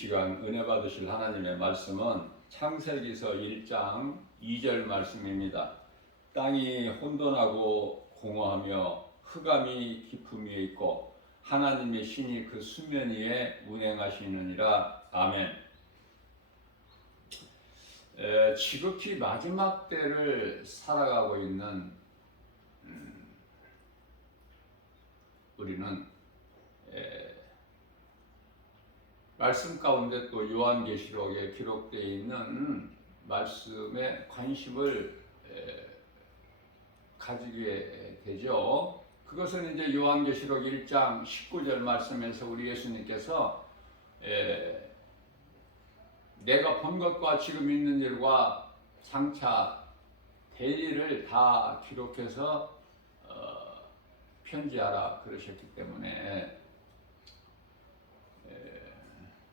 시간 은혜 받으실 하나님의 말씀은 창세기서 1장 2절 말씀입니다. 땅이 혼돈하고 공허하며 흑암이 깊음 위에 있고 하나님의 신이 그 수면 위에 운행하시느니라. 아멘. 지극히 마지막 때를 살아가고 있는 우리는 말씀 가운데 또 요한계시록에 기록되어 있는 말씀에 관심을 가지게 되죠. 그것은 이제 요한계시록 1장 19절 말씀에서 우리 예수님께서 내가 본 것과 지금 있는 일과 장차 될 일을 다 기록해서 편지하라 그러셨기 때문에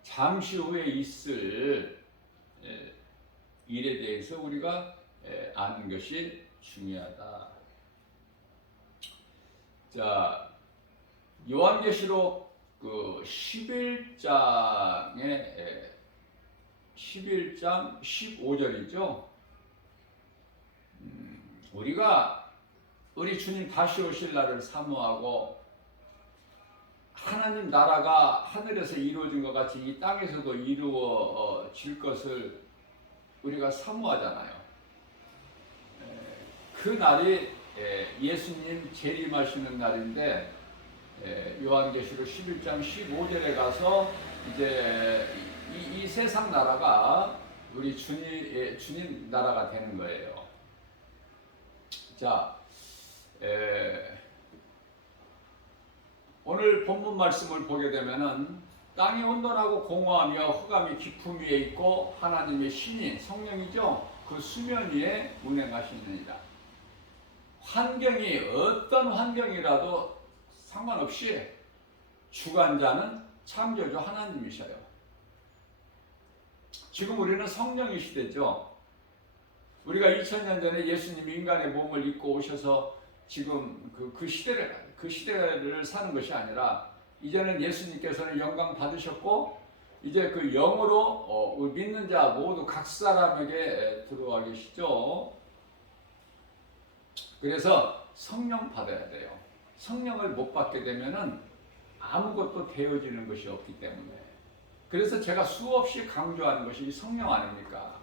잠시 후에 있을 일에 대해서 우리가 아는 것이 중요하다. 자, 요한계시록 그 11장 15절이죠. 우리 주님 다시 오실 날을 사모하고 하나님 나라가 하늘에서 이루어진 것 같이 이 땅에서도 이루어질 것을 우리가 사모하잖아요. 그 날이 예수님 재림하시는 날인데 요한계시록 11장 15절에 가서 이제 이 세상 나라가 우리 주님 나라가 되는 거예요. 자, 오늘 본문 말씀을 보게 되면은 땅이 혼돈하고 공허하며 흑암이 깊음 위에 있고 하나님의 신이 성령이죠. 그 수면 위에 운행하시느니라. 환경이 어떤 환경이라도 상관없이 주관자는 창조주 하나님이셔요. 지금 우리는 성령의 시대죠. 우리가 2000년 전에 예수님이 인간의 몸을 입고 오셔서 지금 그 시대를 사는 것이 아니라 이제는 예수님께서는 영광 받으셨고 이제 그 영으로 믿는 자 모두 각 사람에게 들어와 계시죠. 그래서 성령 받아야 돼요. 성령을 못 받게 되면은 아무것도 되어지는 것이 없기 때문에. 그래서 제가 수없이 강조하는 것이 성령 아닙니까?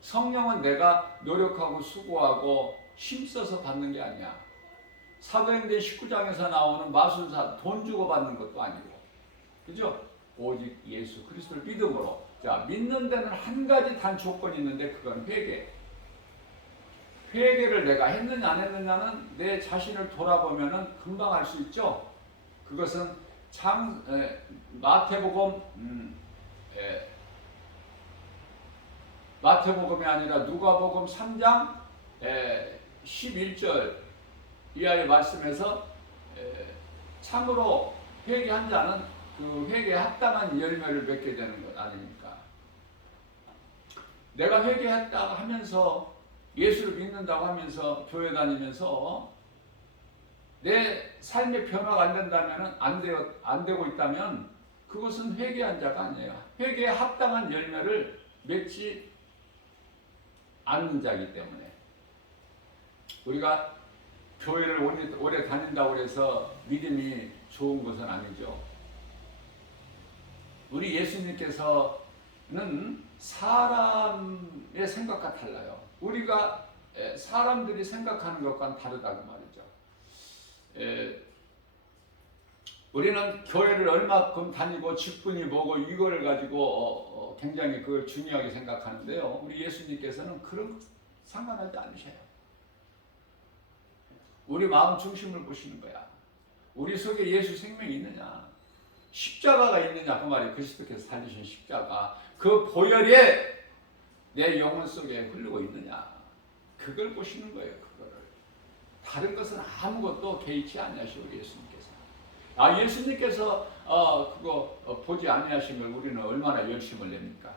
성령은 내가 노력하고 수고하고 힘써서 받는 게 아니야. 사도행전 19장에서 나오는 마술사 돈 주고 받는 것도 아니고, 그죠? 오직 예수 그리스도를 믿음으로. 자, 믿는 데는 한 가지 단 조건이 있는데 그건 회개. 회개를 내가 했느냐 안 했느냐는 내 자신을 돌아보면은 금방 알 수 있죠. 그것은 마태복음이 아니라 누가복음 3장 11절 이하의 말씀에서 참으로 회개한 자는 그 회개에 합당한 열매를 맺게 되는 것 아닙니까? 내가 회개했다 하면서 예수를 믿는다고 하면서 교회 다니면서 내 삶의 변화가 안 된다면 안 되고 있다면 그것은 회개한 자가 아니에요. 회개에 합당한 열매를 맺지 않는 자이기 때문에 우리가 교회를 오래 다닌다고 해서 믿음이 좋은 것은 아니죠. 우리 예수님께서는 사람의 생각과 달라요. 우리가 사람들이 생각하는 것과는 다르다고 말이죠. 우리는 교회를 얼마큼 다니고 직분이 뭐고 이거를 가지고 굉장히 그걸 중요하게 생각하는데요. 우리 예수님께서는 그런 상관하지 않으셔요. 우리 마음 중심을 보시는 거야. 우리 속에 예수 생명이 있느냐, 십자가가 있느냐, 그 말이 그리스도께서 살리신 십자가, 그 보혈이 내 영혼 속에 흐르고 있느냐, 그걸 보시는 거예요. 그거를. 다른 것은 아무것도 개의치 아니하시고 예수님께서. 예수님께서 그거 보지 아니하신 걸 우리는 얼마나 열심을 냅니까?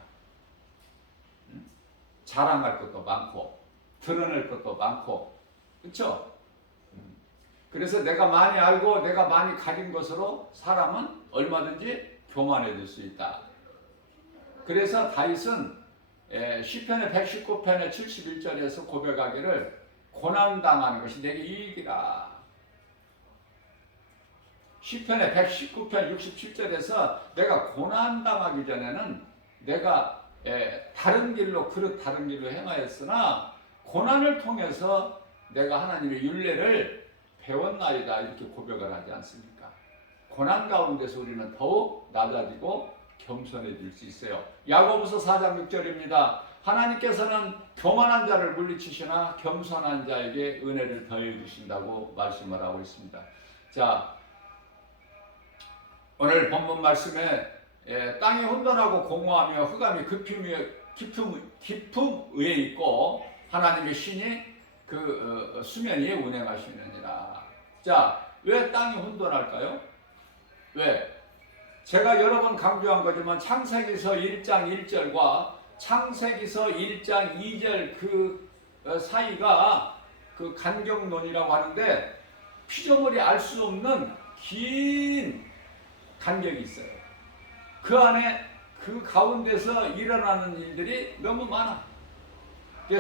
자랑할 것도 많고 드러낼 것도 많고, 그렇죠? 그래서 내가 많이 알고 내가 많이 가진 것으로 사람은 얼마든지 교만해질 수 있다. 그래서 다윗은 시편의 119편의 71절에서 고백하기를 고난당하는 것이 내게 이익이라. 시편의 119편 67절에서 내가 고난당하기 전에는 내가 다른 길로 행하였으나 고난을 통해서 내가 하나님의 율례를 배웠나이다 이렇게 고백을 하지 않습니까? 고난 가운데서 우리는 더욱 낮아지고 겸손해질 수 있어요. 야고보서 4장 6절입니다. 하나님께서는 교만한 자를 물리치시나 겸손한 자에게 은혜를 더해 주신다고 말씀을 하고 있습니다. 자, 오늘 본문 말씀에 땅이 혼돈하고 공허하며 흑암이 깊음 위에 있고 하나님의 신이 그 수면 위에 운행하시느니라. 자, 왜 땅이 혼돈할까요? 왜? 제가 여러 번 강조한 거지만 창세기서 1장 1절과 창세기서 1장 2절 그 사이가 그 간격론이라고 하는데 피조물이 알 수 없는 긴 간격이 있어요. 그 안에 그 가운데서 일어나는 일들이 너무 많아.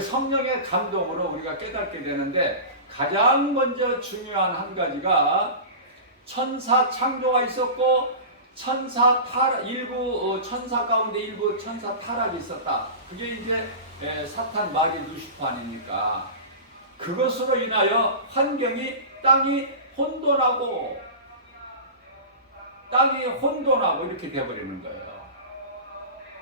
성령의 감동으로 우리가 깨닫게 되는데 가장 먼저 중요한 한 가지가 천사 창조가 있었고 일부 천사 가운데 일부 천사 타락이 있었다. 그게 이제 사탄 마귀 루시퍼 아닙니까? 그것으로 인하여 땅이 혼돈하고 이렇게 되어버리는 거예요.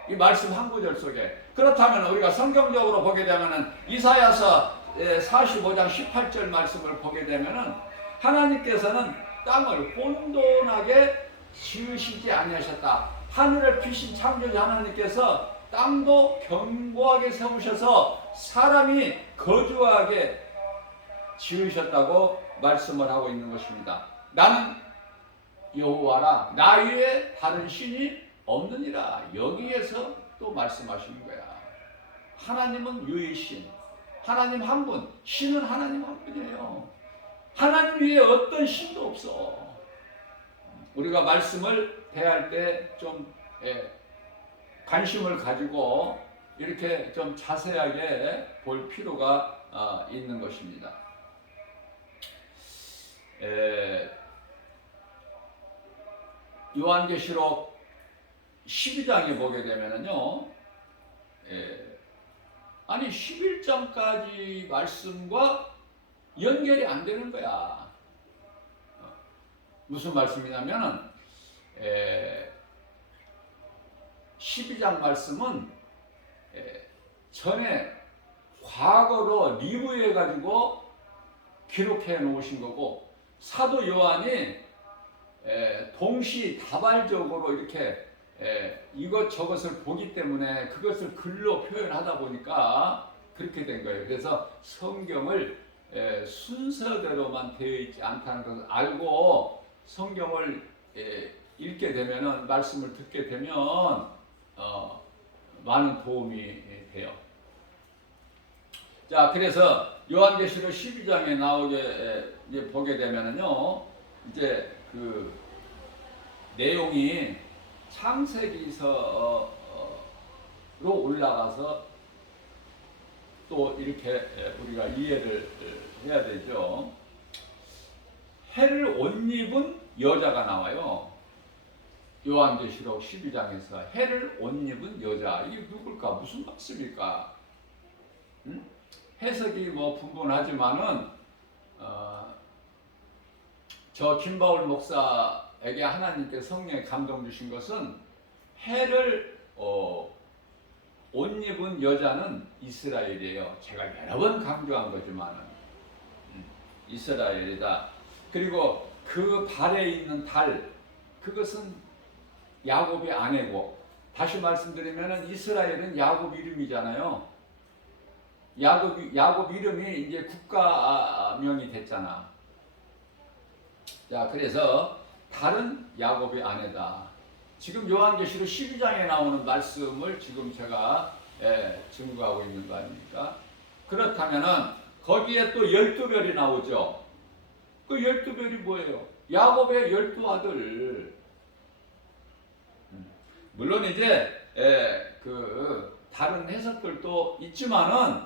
이 말씀 한 구절 속에. 그렇다면 우리가 성경적으로 보게 되면은 이사야서 45장 18절 말씀을 보게 되면은 하나님께서는 땅을 혼돈하게 지으시지 아니하셨다. 하늘을 피신 창조자 하나님께서 땅도 견고하게 세우셔서 사람이 거주하게 지으셨다고 말씀을 하고 있는 것입니다. 나는 여호와라 나 위에 다른 신이 없느니라. 여기에서 또 말씀하시는 거야. 하나님은 유일신, 하나님 한 분, 신은 하나님 한 분이에요. 하나님 위에 어떤 신도 없어. 우리가 말씀을 대할 때 좀 관심을 가지고 이렇게 좀 자세하게 볼 필요가 있는 것입니다. 요한계시록 12장에 보게 되면은요, 아니 11장까지 말씀과 연결이 안 되는 거야. 무슨 말씀이냐면은 12장 말씀은 전에 과거로 리뷰해 가지고 기록해 놓으신 거고 사도 요한이 동시다발적으로 이렇게 이것저것을 보기 때문에 그것을 글로 표현하다 보니까 그렇게 된 거예요. 그래서 성경을 순서대로만 되어 있지 않다는 것을 알고 성경을 읽게 되면은 말씀을 듣게 되면 많은 도움이 돼요. 자, 그래서 요한계시록 12장에 나오게 이제 보게 되면은요, 이제 그 내용이 창세기서로 올라가서 또 이렇게 우리가 이해를 해야 되죠. 해를 옷 입은 여자가 나와요. 요한계시록 12장에서 해를 옷 입은 여자, 이게 누굴까? 무슨 말씀일까? 해석이 뭐 분분하지만은 저 김바울 목사에게 하나님께 성령의 감동 주신 것은 해를 옷 입은 여자는 이스라엘이에요. 제가 여러 번 강조한 거지만은 이스라엘이다. 그리고 그 발에 있는 달, 그것은 야곱의 아내고, 다시 말씀드리면은 이스라엘은 야곱 이름이잖아요. 야곱 이름이 이제 국가명이 됐잖아. 자, 그래서 달은 야곱의 아내다. 지금 요한계시록 12장에 나오는 말씀을 지금 제가 증거하고 있는 거 아닙니까? 그렇다면은 거기에 또 12별이 나오죠. 그 12별이 뭐예요? 야곱의 12아들. 물론 이제 그 다른 해석들도 있지만은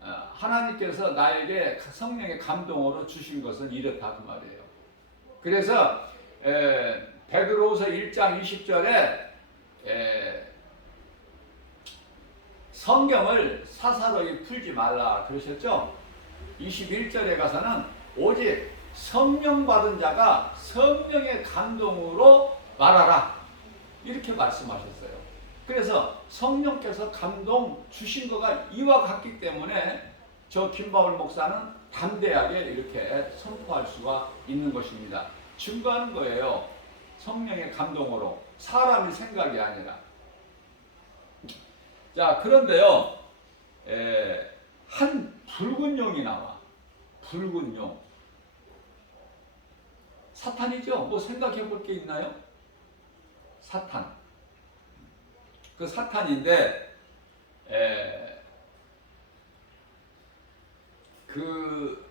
하나님께서 나에게 성령의 감동으로 주신 것은 이렇다 그 말이에요. 그래서 베드로후서 1장 20절에 성경을 사사로이 풀지 말라 그러셨죠? 21절에 가서는 오직 성령 받은 자가 성령의 감동으로 말하라 이렇게 말씀하셨어요. 그래서 성령께서 감동 주신 거가 이와 같기 때문에 저 김바울 목사는 담대하게 이렇게 선포할 수가 있는 것입니다. 증거하는 거예요. 성령의 감동으로 사람의 생각이 아니라. 자, 그런데요, 한 붉은 용이 나와. 붉은 용. 사탄이죠? 뭐 생각해 볼 게 있나요? 사탄. 그 사탄인데, 그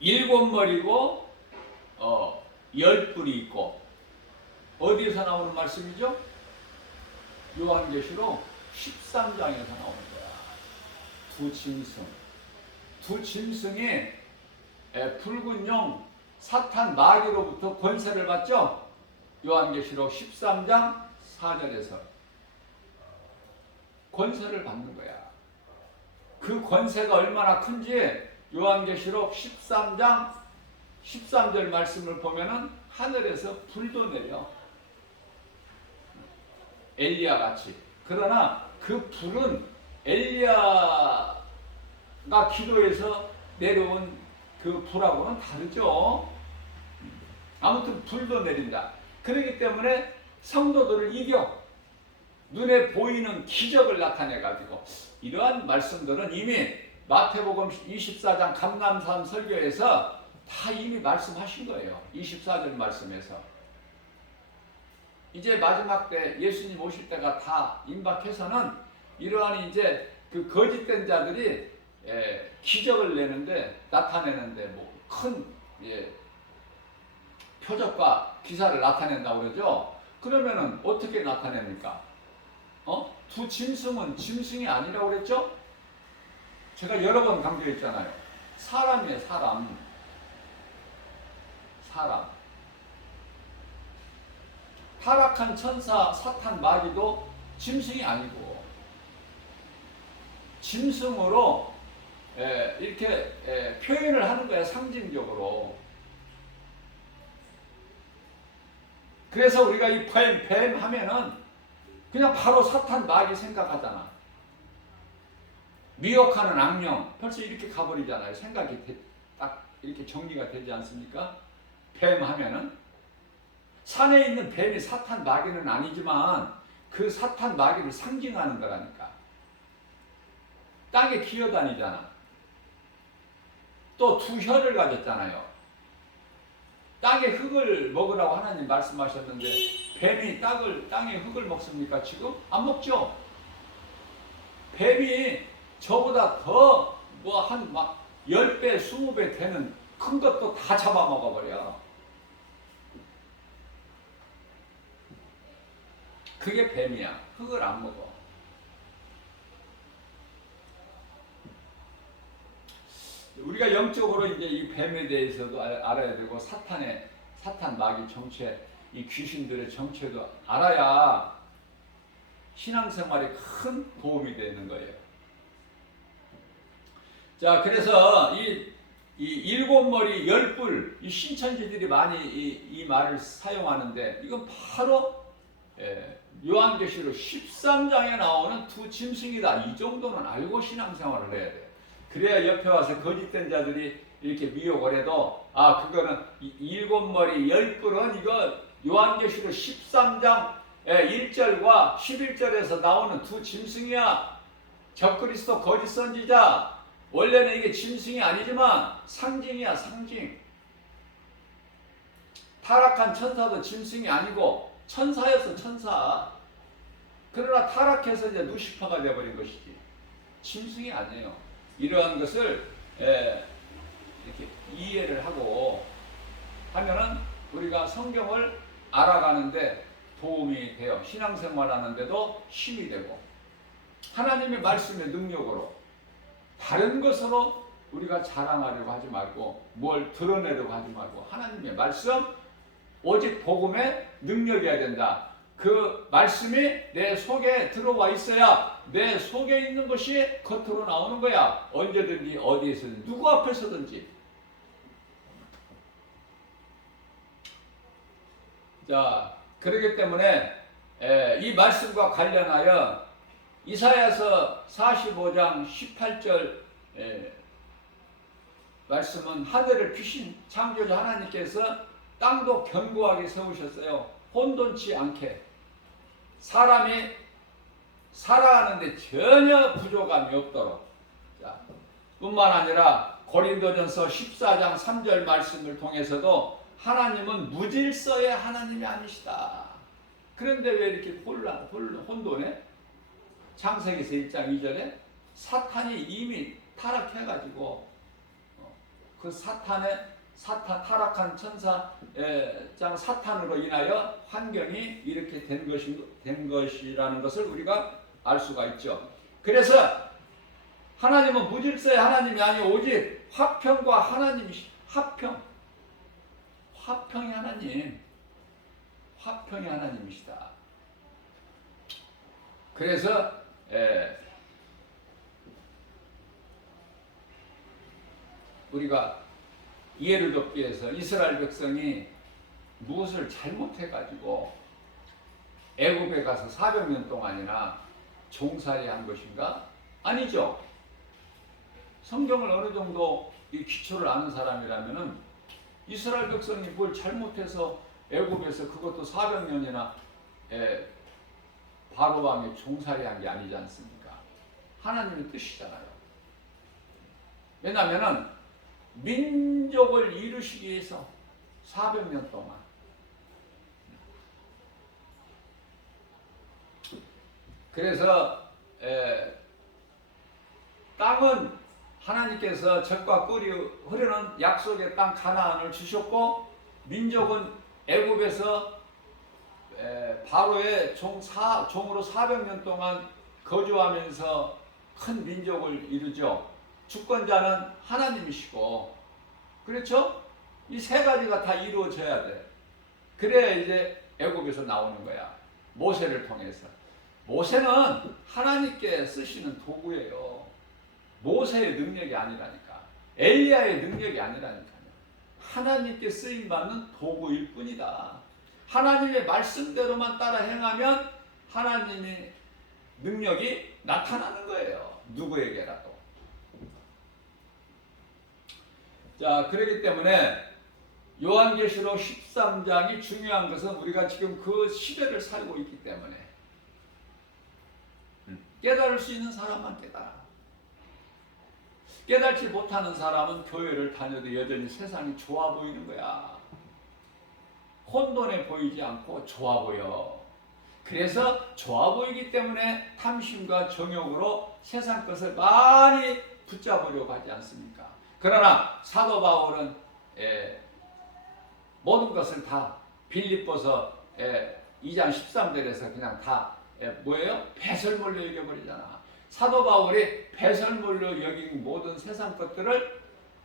7머리고, 10뿔이 있고, 어디에서 나오는 말씀이죠? 요한계시록 13장에서 나오는 거야. 두 짐승. 두 짐승이 붉은 용, 사탄 마귀로부터 권세를 받죠? 요한계시록 13장 4절에서 권세를 받는 거야. 그 권세가 얼마나 큰지 요한계시록 13장 13절 말씀을 보면은 하늘에서 불도 내려. 엘리야 같이. 그러나 그 불은 엘리야가 기도해서 내려온 그 불하고는 다르죠. 아무튼 불도 내린다. 그렇기 때문에 성도들을 이겨 눈에 보이는 기적을 나타내가지고 이러한 말씀들은 이미 마태복음 24장 감람산 설교에서 다 이미 말씀하신 거예요. 24절 말씀에서. 이제 마지막 때 예수님 오실 때가 다 임박해서는 이러한 이제 그 거짓된 자들이 기적을 내는데 나타내는데 뭐 큰 표적과 기사를 나타낸다고 그러죠. 그러면은 어떻게 나타냅니까? 두 짐승은 짐승이 아니라고 그랬죠? 제가 여러 번 강조했잖아요. 사람이에요, 사람. 사람. 타락한 천사 사탄 마귀도 짐승이 아니고 짐승으로 이렇게 표현을 하는 거야, 상징적으로. 그래서 우리가 이 뱀 하면은 그냥 바로 사탄 마귀 생각하잖아. 미혹하는 악령 벌써 이렇게 가버리잖아요. 생각이 딱 이렇게 정리가 되지 않습니까? 뱀 하면은 산에 있는 뱀이 사탄 마귀는 아니지만 그 사탄 마귀를 상징하는 거라니까. 땅에 기어다니잖아. 또 두 혀를 가졌잖아요. 땅의 흙을 먹으라고 하나님 말씀하셨는데 뱀이 땅의 흙을 먹습니까 지금? 안 먹죠? 뱀이 저보다 더 뭐 한 막 10배, 20배 되는 큰 것도 다 잡아먹어버려. 그게 뱀이야. 흙을 안 먹어. 우리가 영적으로 이제 이 뱀에 대해서도 알아야 되고 사탄 마귀 정체, 이 귀신들의 정체도 알아야 신앙생활에 큰 도움이 되는 거예요. 자, 그래서 이 7머리 10뿔 이 신천지들이 많이 이 말을 사용하는데 이건 바로 요한계시록 13장에 나오는 두 짐승이다. 이 정도는 알고 신앙생활을 해야 돼요. 그래야 옆에 와서 거짓된 자들이 이렇게 미혹을 해도 그거는 7머리 10뿔은 이거 요한계시록 13장 1절과 11절에서 나오는 두 짐승이야. 적그리스도 거짓 선지자. 원래는 이게 짐승이 아니지만 상징이야, 상징. 타락한 천사도 짐승이 아니고 천사였어, 천사. 그러나 타락해서 이제 루시퍼가 되어버린 것이지. 짐승이 아니에요. 이러한 것을 이렇게 이해를 하고 하면은 우리가 성경을 알아가는데 도움이 돼요. 신앙생활 하는데도 힘이 되고, 하나님의 말씀의 능력으로 다른 것으로 우리가 자랑하려고 하지 말고, 뭘 드러내려고 하지 말고, 하나님의 말씀, 오직 복음의 능력이어야 된다. 그 말씀이 내 속에 들어와 있어야 내 속에 있는 것이 겉으로 나오는 거야. 언제든지 어디에서든 누구 앞에서든지. 자, 그렇기 때문에 이 말씀과 관련하여 이사야서 45장 18절 말씀은 하늘을 피신 창조주 하나님께서 땅도 견고하게 세우셨어요. 혼돈치 않게. 사람이 살아가는데 전혀 부족함이 없도록. 자, 뿐만 아니라 고린도전서 14장 3절 말씀을 통해서도 하나님은 무질서의 하나님이 아니시다. 그런데 왜 이렇게 혼돈해? 창세기서 1장 2절에 사탄이 이미 타락해가지고 그 타락한 천사장 사탄으로 인하여 환경이 이렇게 된 것이라는 것을 우리가 알 수가 있죠. 그래서 하나님은 무질서의 하나님이 아니고 오직 화평과 하나님이시. 화평의 하나님, 화평의 하나님이시다. 그래서 우리가 이해를 돕기 위해서 이스라엘 백성이 무엇을 잘못해가지고 애굽에 가서 400년 동안이나 종살이 한 것인가? 아니죠. 성경을 어느 정도 이 기초를 아는 사람이라면은 이스라엘 백성이 뭘 잘못해서 애굽에서 그것도 400년이나 바로 왕의 종살이 한 게 아니지 않습니까? 하나님의 뜻이잖아요. 왜냐하면은 민족을 이루시기 위해서 400년 동안 그래서 땅은 하나님께서 젖과 꿀이 흐르는 약속의 땅 가나안을 주셨고 민족은 애굽에서 바로의 종으로 400년 동안 거주하면서 큰 민족을 이루죠. 주권자는 하나님이시고, 그렇죠? 이 세 가지가 다 이루어져야 돼. 그래야 이제 애굽에서 나오는 거야. 모세를 통해서. 모세는 하나님께 쓰시는 도구예요. 모세의 능력이 아니라니까. 엘리야의 능력이 아니라니까요. 하나님께 쓰임받는 도구일 뿐이다. 하나님의 말씀대로만 따라 행하면 하나님의 능력이 나타나는 거예요. 누구에게라도. 자, 그렇기 때문에 요한계시록 13장이 중요한 것은 우리가 지금 그 시대를 살고 있기 때문에 깨달을 수 있는 사람만 깨달아. 깨달지 못하는 사람은 교회를 다녀도 여전히 세상이 좋아 보이는 거야. 혼돈해 보이지 않고 좋아 보여. 그래서 좋아 보이기 때문에 탐심과 정욕으로 세상 것을 많이 붙잡으려고 하지 않습니까? 그러나 사도 바울은 모든 것을 다 빌립보서 2장 13절에서 그냥 다 뭐예요? 배설물로 여겨버리잖아. 사도 바울이 배설물로 여긴 모든 세상 것들을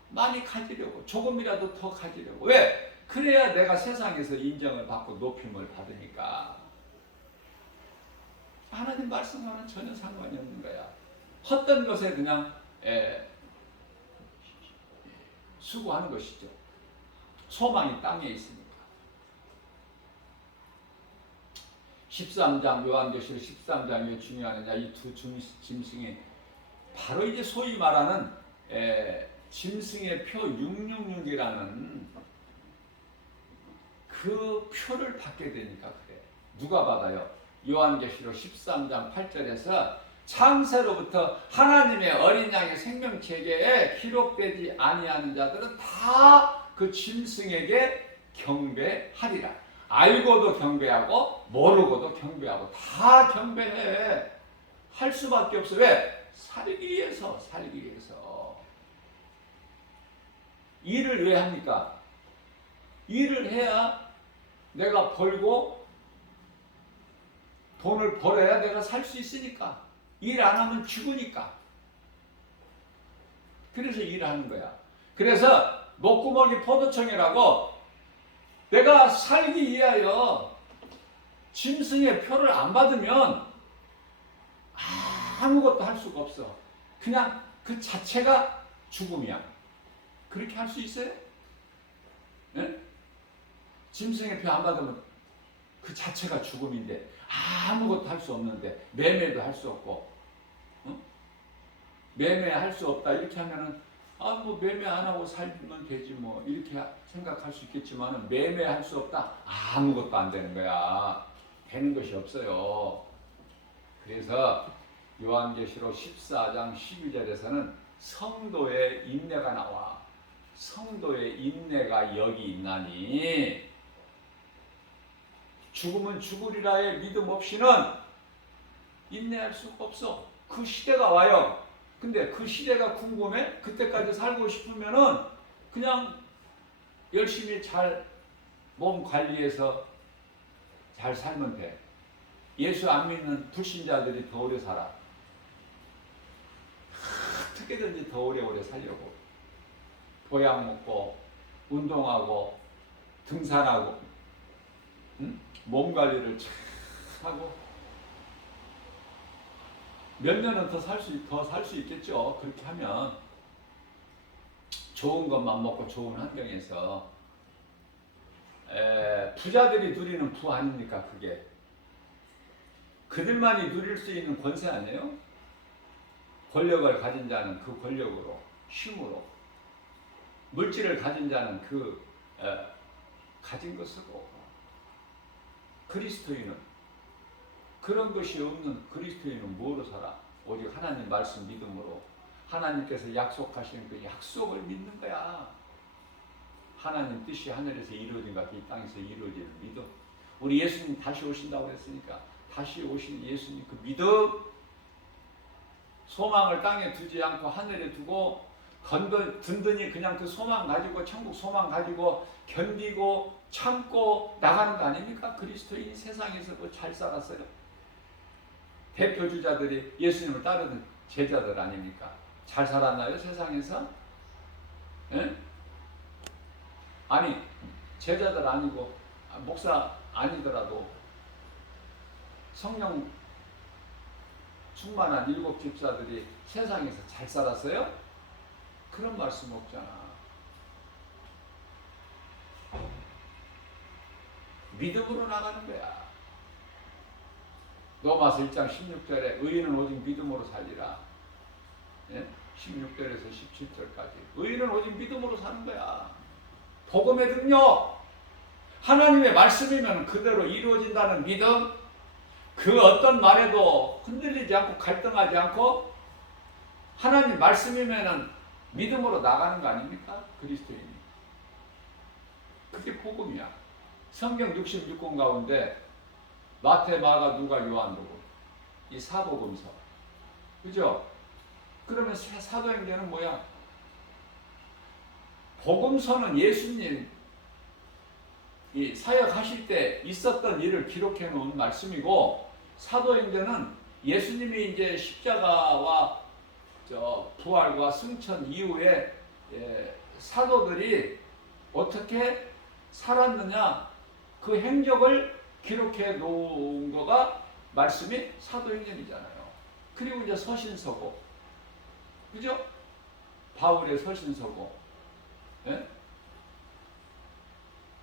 많이 가지려고, 조금이라도 더 가지려고. 왜? 그래야 내가 세상에서 인정을 받고 높임을 받으니까. 하나님 말씀과는 전혀 상관이 없는 거야. 헛된 것에 그냥 수고하는 것이죠. 소망이 땅에 있으니까. 13장, 요한계시록 13장이 왜 중요하느냐. 이 두 짐승이 바로 이제 소위 말하는 짐승의 표 666이라는 그 표를 받게 되니까 그래. 누가 받아요? 요한계시록 13장 8절에서 창세로부터 하나님의 어린 양의 생명체계에 기록되지 아니하는 자들은 다 그 짐승에게 경배하리라. 알고도 경배하고 모르고도 경배하고 다 경배해. 할 수밖에 없어. 왜? 살기 위해서. 일을 왜 합니까? 일을 해야 내가 벌고 돈을 벌어야 내가 살 수 있으니까. 일 안 하면 죽으니까. 그래서 일하는 거야. 그래서 목구멍이 포도청이라고 내가 살기 위하여 짐승의 표를 안 받으면 아무것도 할 수가 없어. 그냥 그 자체가 죽음이야. 그렇게 할 수 있어요? 네? 짐승의 표 안 받으면 그 자체가 죽음인데 아무것도 할 수 없는데 매매도 할 수 없고 매매할 수 없다 이렇게 하면은 뭐 매매 안 하고 살면 되지 뭐 이렇게 생각할 수 있겠지만은 매매할 수 없다 아무것도 안 되는 거야. 되는 것이 없어요. 그래서 요한계시록 14장 12절에서는 성도의 인내가 나와. 성도의 인내가 여기 있나니 죽으면 죽으리라의 믿음 없이는 인내할 수가 없어. 그 시대가 와요. 근데 그 시대가 궁금해? 그때까지 살고 싶으면은 그냥 열심히 잘 몸 관리해서 잘 살면 돼. 예수 안 믿는 불신자들이 더 오래 살아. 어떻게든지 더 오래오래 살려고. 보약 먹고, 운동하고, 등산하고, 몸 관리를 잘 하고, 몇 년은 더 살 수 있겠죠. 그렇게 하면. 좋은 것만 먹고 좋은 환경에서. 부자들이 누리는 부 아닙니까, 그게? 그들만이 누릴 수 있는 권세 아니에요? 권력을 가진 자는 그 권력으로, 힘으로, 물질을 가진 자는 그 가진 것으로. 그리스도인은 그런 것이 없는 그리스도인은 뭐로 살아? 오직 하나님 말씀 믿음으로 하나님께서 약속하신 그 약속을 믿는 거야. 하나님 뜻이 하늘에서 이루어진 것 같이 이 땅에서 이루어질 믿음. 우리 예수님 다시 오신다고 했으니까 다시 오신 예수님 그 믿음, 소망을 땅에 두지 않고 하늘에 두고 든든히 그냥 그 소망 가지고 천국 소망 가지고 견디고 참고 나가는 거 아닙니까? 그리스도인이 세상에서 뭐 잘 살았어요. 대표 주자들이 예수님을 따르는 제자들 아닙니까? 잘 살았나요? 세상에서? 에? 아니 제자들 아니고 목사 아니더라도 성령 충만한 일곱 집사들이 세상에서 잘 살았어요? 그런 말씀 없잖아. 믿음으로 나가는 거야. 로마서 1장 16절에 의인은 오직 믿음으로 살리라. 예? 16절에서 17절까지 의인은 오직 믿음으로 사는 거야. 복음의 능력, 하나님의 말씀이면 그대로 이루어진다는 믿음, 그 어떤 말에도 흔들리지 않고 갈등하지 않고 하나님 말씀이면 믿음으로 나가는 거 아닙니까? 그리스도인이. 그게 복음이야. 성경 66권 가운데 마태, 마가, 누가, 요한, 누구 이 사복음서, 그죠? 그러면 사도행전은 뭐야? 복음서는 예수님 이 사역하실 때 있었던 일을 기록해 놓은 말씀이고, 사도행전은 예수님이 이제 십자가와 부활과 승천 이후에 사도들이 어떻게 살았느냐 그 행적을 기록해 놓은 거가 말씀이 사도행전이잖아요. 그리고 이제 서신서고, 그죠? 바울의 서신서고, 예?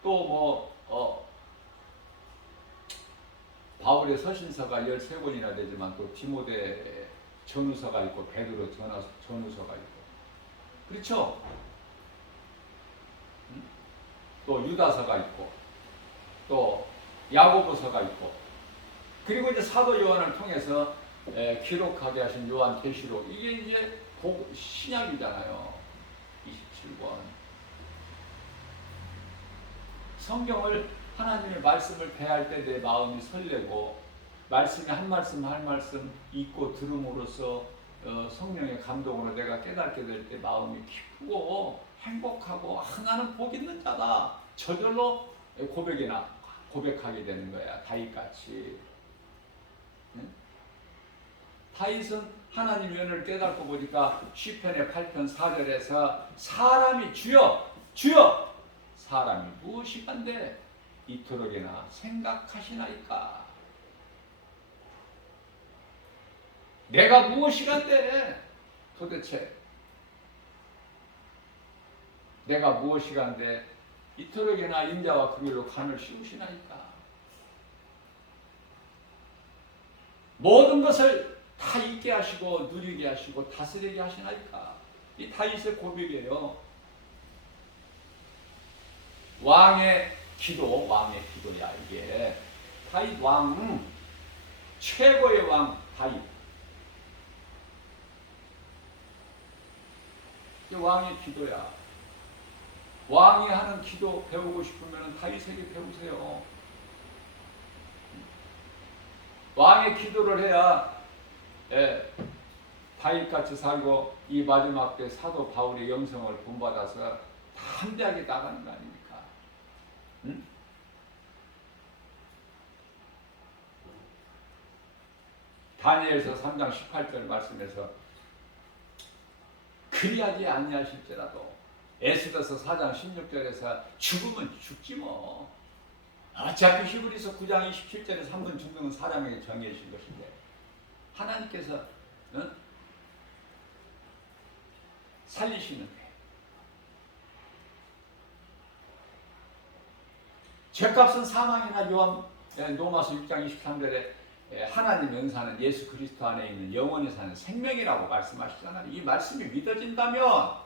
또 바울의 서신서가 13권이나 되지만 또 디모데 전후서가 있고 베드로 전후서가 있고, 그렇죠? 또 유다서가 있고 또 야고보서가 있고, 그리고 이제 사도 요한을 통해서 기록하게 하신 요한계시록, 이게 이제 신약이잖아요. 27권. 성경을 하나님의 말씀을 대할 때 내 마음이 설레고, 말씀에 한 말씀 한 말씀 읽고 들음으로써 성령의 감동으로 내가 깨닫게 될 때 마음이 기쁘고 행복하고, 나는 복 있는 자다, 저절로 고백하게 되는 거야. 다윗같이. 다윗은 하나님의 은혜를 깨닫고 보니까 시편의 8편 4절에서 사람이 주여 주여 사람이 무엇이간데 이토록이나 생각하시나이까. 내가 무엇이간데 도대체 내가 무엇이간데 이토록이나 인자와 그 길로 간을 씌우시나이까. 모든 것을 다 있게 하시고 누리게 하시고 다스리게 하시나이까. 이 다윗의 고백이에요. 왕의 기도야 이게. 다윗 왕, 최고의 왕 다윗. 이 왕의 기도야. 왕이 하는 기도 배우고 싶으면 다윗에게 배우세요. 왕의 기도를 해야 다윗같이 살고 이 마지막 때 사도 바울의 영성을 본받아서 담대하게 나가는 거 아닙니까? 응? 다니엘서 3장 18절 말씀에서 그리하지 아니하실지라도 에스더서 4장 16절에서 죽으면 죽지 뭐. 어차피 히브리서 9장 27절에서 한 번 죽는 사람에게 정해 주신 것인데 하나님께서 살리시는데 죄값은 사망이나 로마서 6장 23절에 하나님의 은사는 예수 그리스도 안에 있는 영원히 사는 생명이라고 말씀하시잖아요. 이 말씀이 믿어진다면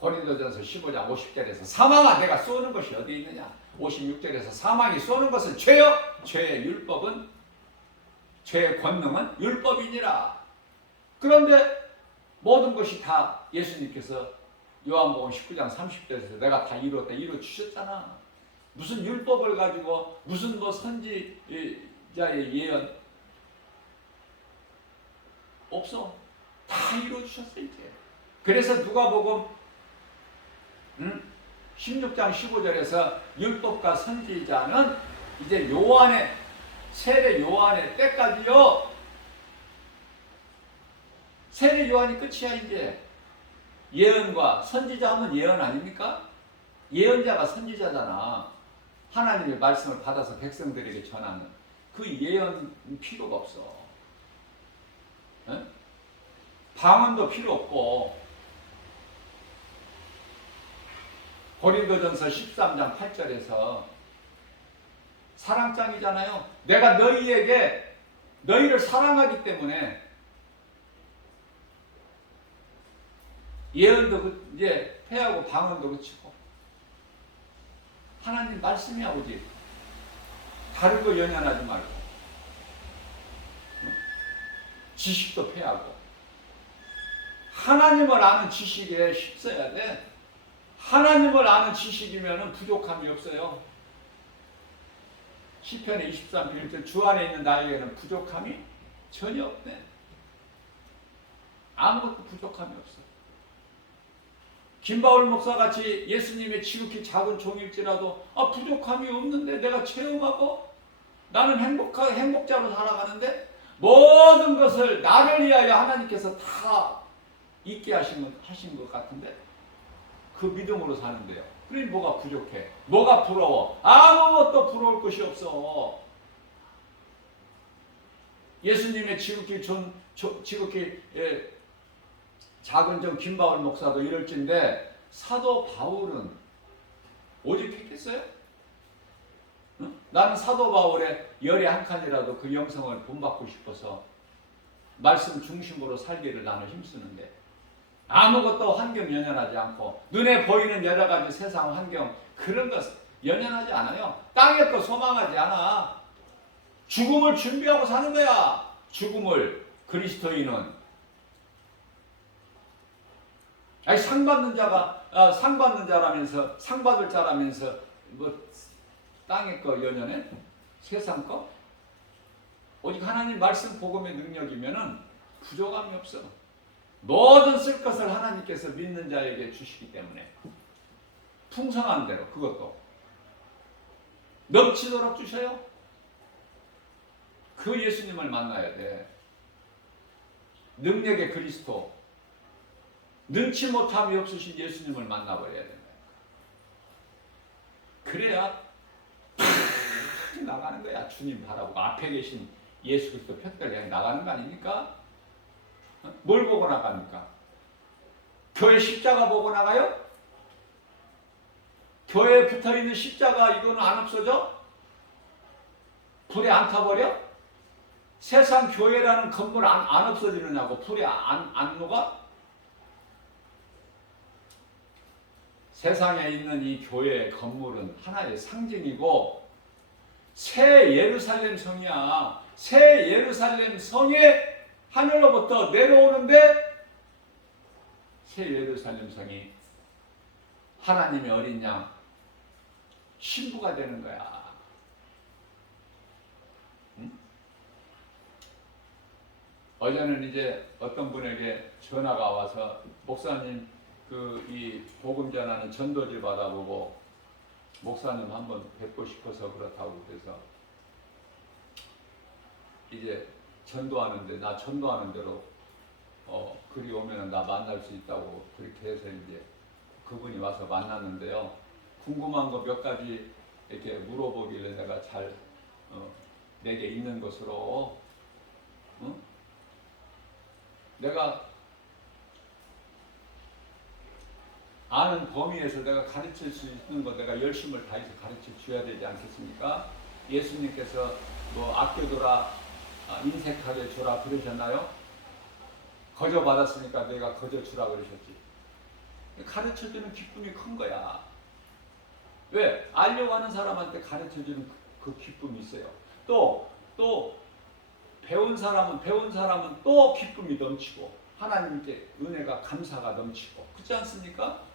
고린도전서 15장 50절에서 사망아 내가 쏘는 것이 어디 있느냐, 56절에서 사망이 쏘는 것은 죄요, 죄의 율법은 죄의 권능은 율법이니라. 그런데 모든 것이 다 예수님께서 요한복음 19장 30절에서 내가 다 이루었다 이루어주셨잖아. 무슨 율법을 가지고 무슨 뭐 선지자의 예언 없어. 다 이루어주셨어 이제. 그래서 누가복음 16장 15절에서 율법과 선지자는 이제 요한의 세례 요한의 때까지요. 세례 요한이 끝이야 이제. 예언과 선지자 하면 예언 아닙니까? 예언자가 선지자잖아. 하나님의 말씀을 받아서 백성들에게 전하는 그 예언 필요가 없어. 에? 방언도 필요 없고. 고린도전서 13장 8절에서 사랑장이잖아요. 내가 너희를 사랑하기 때문에 예언도 이제 폐하고 방언도 그치고 하나님 말씀이 오직 다른 거 연연하지 말고 지식도 폐하고 하나님을 아는 지식에 힘써야 돼. 하나님을 아는 지식이면 부족함이 없어요. 시편의 23편 1절 주 안에 있는 나에게는 부족함이 전혀 없네. 아무것도 부족함이 없어. 김바울 목사같이 예수님의 지극히 작은 종일지라도 부족함이 없는데 내가 체험하고 나는 행복자로 살아가는데 모든 것을 나를 위하여 하나님께서 다 있게 하신 것 같은데 그 믿음으로 사는데요. 그러니 뭐가 부족해? 뭐가 부러워? 아무것도 부러울 것이 없어. 예수님의 지극히 작은 종 김바울 목사도 이럴진데 사도 바울은 오직했겠어요? 응? 나는 사도 바울의 열의 한 칸이라도 그 영성을 본받고 싶어서 말씀 중심으로 살기를 나는 힘쓰는데 아무것도 환경 연연하지 않고 눈에 보이는 여러 가지 세상 환경 그런 것 연연하지 않아요. 땅에 거 소망하지 않아. 죽음을 준비하고 사는 거야. 죽음을. 그리스도인은 상 받는 자라면서 상 받을 자라면서 뭐 땅의 거 연연해? 세상 거? 오직 하나님 말씀 복음의 능력이면은 부족함이 없어. 모든 쓸 것을 하나님께서 믿는 자에게 주시기 때문에 풍성한 대로 그것도 넘치도록 주셔요. 그 예수님을 만나야 돼. 능력의 그리스도, 능치 못함이 없으신 예수님을 만나버려야 된다. 그래야 나가는 거야. 주님 바라보고 앞에 계신 예수 그리스도 편들어 나가는 거 아닙니까? 뭘 보고 나갑니까? 교회 십자가 보고 나가요? 교회에 붙어있는 십자가 이거는 안 없어져? 불에 안 타버려? 세상 교회라는 건물 안 없어지느냐고 불에 안 녹아? 세상에 있는 이 교회의 건물은 하나의 상징이고 새 예루살렘 성이야. 새 예루살렘 성에 하늘로부터 내려오는데 새 예루살렘 성이 하나님의 어린 양 신부가 되는 거야. 응? 어제는 이제 어떤 분에게 전화가 와서 목사님 이 복음 전하는 전도지 받아보고 목사님 한번 뵙고 싶어서 그렇다고 그래서 이제 전도하는데 나 전도하는 대로 그리 오면은 나 만날 수 있다고 그렇게 해서 이제 그분이 와서 만났는데요. 궁금한 거 몇 가지 이렇게 물어보길래 내가 잘 내게 있는 것으로 내가 아는 범위에서 내가 가르칠 수 있는 거 내가 열심을 다해서 가르쳐 줘야 되지 않겠습니까? 예수님께서 뭐 아껴둬라, 인색하게 줘라 그러셨나요? 거저 받았으니까 내가 거저 주라 그러셨지. 가르쳐주는 기쁨이 큰 거야. 왜? 알려고 하는 사람한테 가르쳐주는 그 기쁨이 있어요. 또 배운 사람은 또 기쁨이 넘치고 하나님께 은혜가 감사가 넘치고 그렇지 않습니까?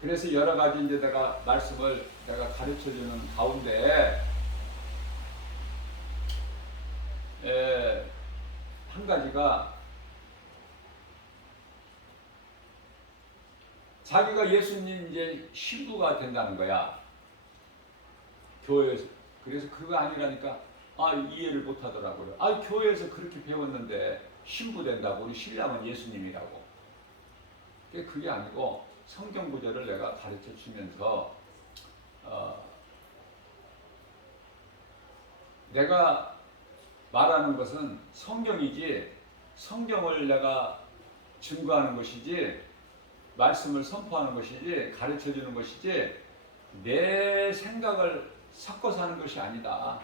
그래서 여러 가지 이제 내가 말씀을 내가 가르쳐주는 가운데 한 가지가 자기가 예수님 이제 신부가 된다는 거야. 교회에서. 그래서 그거 아니라니까 이해를 못 하더라고요. 교회에서 그렇게 배웠는데 신부 된다고 우리 신랑은 예수님이라고. 그게 아니고 성경 구절을 내가 가르쳐 주면서 내가 말하는 것은 성경이지 성경을 내가 증거하는 것이지 말씀을 선포하는 것이지 가르쳐 주는 것이지 내 생각을 섞어서 하는 것이 아니다.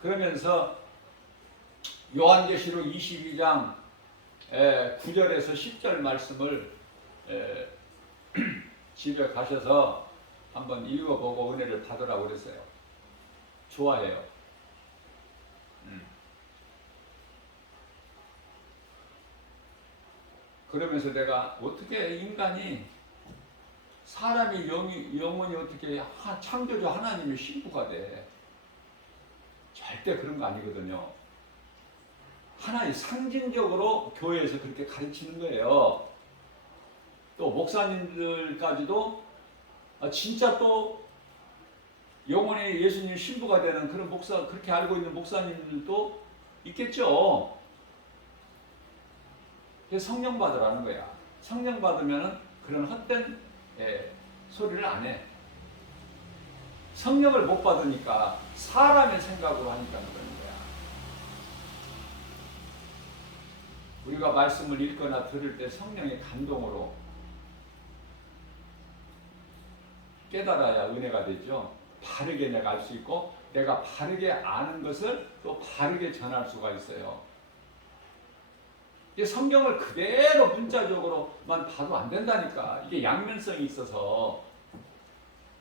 그러면서 요한계시록 22장 9절에서 10절 말씀을 집에 가셔서 한번 읽어보고 은혜를 받으라고 그랬어요. 좋아해요. 그러면서 내가 어떻게 인간이 사람이 영혼이 어떻게 창조주 하나님의 신부가 돼? 절대 그런 거 아니거든요. 하나의 상징적으로 교회에서 그렇게 가르치는 거예요. 또 목사님들까지도 진짜 또 영혼의 예수님 신부가 되는 그런 목사 그렇게 알고 있는 목사님들도 있겠죠. 성령 받으라는 거야. 성령 받으면은 그런 헛된 소리를 안 해. 성령을 못 받으니까 사람의 생각으로 하니까 그러는 거야. 우리가 말씀을 읽거나 들을 때 성령의 감동으로 깨달아야 은혜가 되죠. 바르게 내가 알 수 있고 내가 바르게 아는 것을 또 바르게 전할 수가 있어요. 이게 성경을 그대로 문자적으로만 봐도 안 된다니까. 이게 양면성이 있어서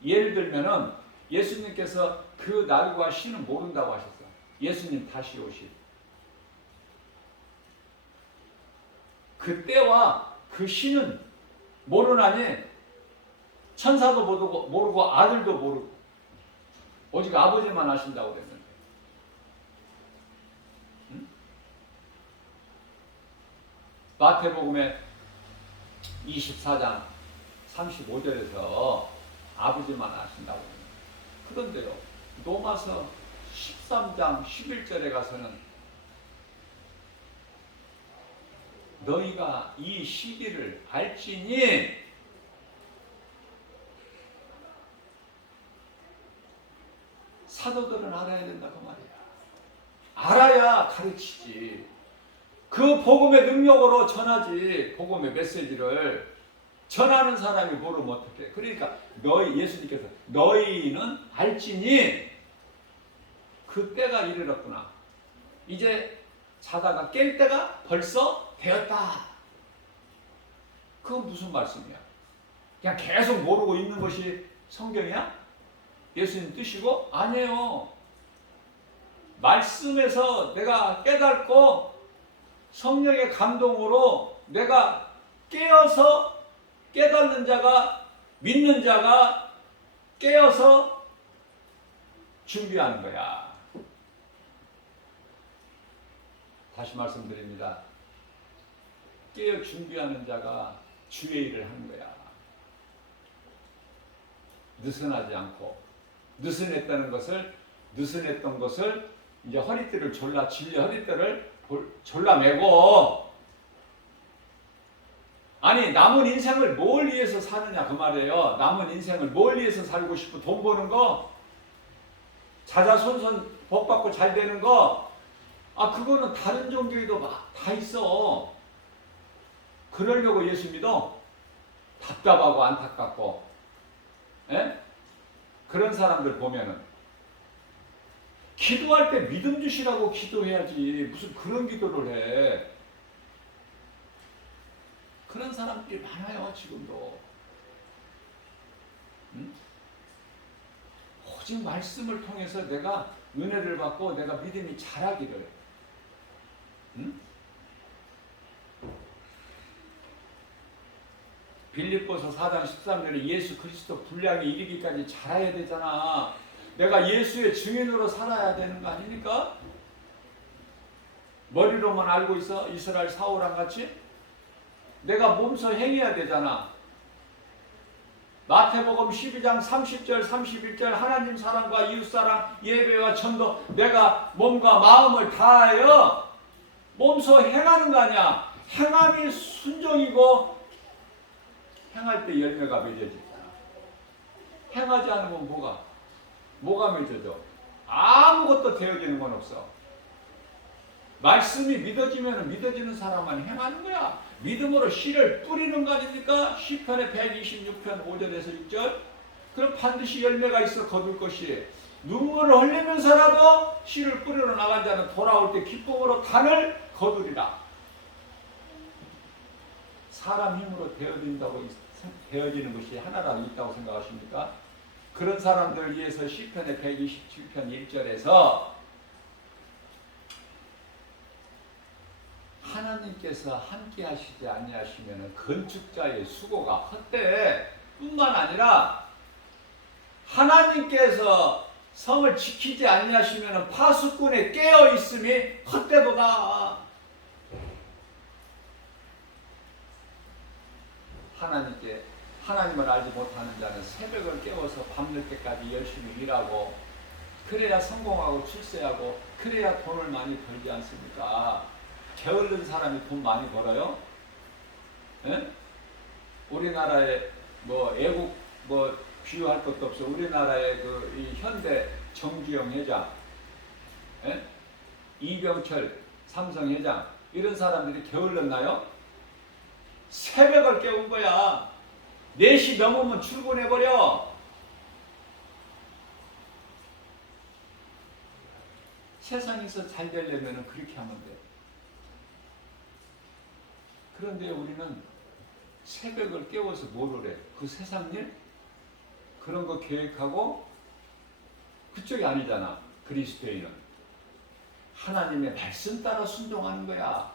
예를 들면은 예수님께서 그 날과 시는 모른다고 하셨어. 예수님 다시 오실 그때와 그 시는 모르나니 천사도 모르고 아들도 모르고 오직 아버지만 아신다고 그랬는데 마태복음의 24장 35절에서 아버지만 아신다고 그랬는데 그런데요 로마서 13장 11절에 가서는 너희가 이 시기를 알지니 사도들은 알아야 된다 그 말이야. 알아야 가르치지. 그 복음의 능력으로 전하지. 복음의 메시지를 전하는 사람이 모르면 어떡해. 그러니까 예수님께서 너희는 알지니 그 때가 이르렀구나. 이제 자다가 깰 때가 벌써 되었다. 그건 무슨 말씀이야? 그냥 계속 모르고 있는 것이 성경이야? 예수님 뜻이고? 아니에요. 말씀에서 내가 깨닫고 성령의 감동으로 내가 깨어서 깨닫는 자가, 믿는 자가 깨어서 준비하는 거야. 다시 말씀드립니다. 깨어 준비하는 자가 주의 일을 하는 거야. 느슨하지 않고. 느슨했던 것을 이제 허리띠를 허리띠를 졸라 매고, 아니 남은 인생을 뭘 위해서 사느냐 그 말이에요. 남은 인생을 뭘 위해서 살고 싶고, 돈 버는 거, 자자손손 복 받고 잘 되는 거, 그거는 다른 종교에도 다 있어. 그러려고 예수 믿어? 답답하고 안타깝고. 에? 그런 사람들 보면은 기도할 때 믿음 주시라고 기도해야지 무슨 그런 기도를 해. 그런 사람들이 많아요 지금도. 응? 오직 말씀을 통해서 내가 은혜를 받고 내가 믿음이 자라기를. 응? 빌립보서 4장 13절에 예수 그리스도 분량에 이르기까지 자라야 되잖아. 내가 예수의 증인으로 살아야 되는 거 아닙니까? 머리로만 알고 있어? 이스라엘 사울왕 같이? 내가 몸소 행해야 되잖아. 마태복음 12장 30절 31절 하나님 사랑과 이웃사랑 예배와 전도 내가 몸과 마음을 다하여 몸소 행하는 거 아니야. 행함이 순종이고 행할 때 열매가 맺어지잖아. 행하지 않으면 뭐가 맺어져? 아무것도 되어지는 건 없어. 말씀이 믿어지면 믿어지는 사람만 행하는 거야. 믿음으로 씨를 뿌리는 거 아닙니까? 시편의 126편 5절에서 6절. 그럼 반드시 열매가 있어 거둘 것이. 눈물을 흘리면서라도 씨를 뿌리러 나간 자는 돌아올 때 기쁨으로 단을 거두리라. 사람 힘으로 되어지는 것이 하나라도 있다고 생각하십니까? 그런 사람들을 위해서 시편의 127편 1절에서 하나님께서 함께 하시지 아니하시면 건축자의 수고가 헛되에 뿐만 아니라 하나님께서 성을 지키지 아니하시면 파수꾼의 깨어 있음이 헛되도다. 하나님을 알지 못하는 자는 새벽을 깨워서 밤늦게까지 열심히 일하고 그래야 성공하고 출세하고 그래야 돈을 많이 벌지 않습니까? 게으른 사람이 돈 많이 벌어요? 에? 우리나라에 애국 비유할 것도 없어. 우리나라의 이 현대 정주영 회장, 에? 이병철 삼성 회장 이런 사람들이 게을렀나요? 새벽을 깨운 거야. 4시 넘으면 출근해버려. 세상에서 잘 되려면 그렇게 하면 돼. 그런데 우리는 새벽을 깨워서 뭐를 해? 그 세상 일? 그런 거 계획하고 그쪽이 아니잖아. 그리스도인은 하나님의 말씀 따라 순종하는 거야.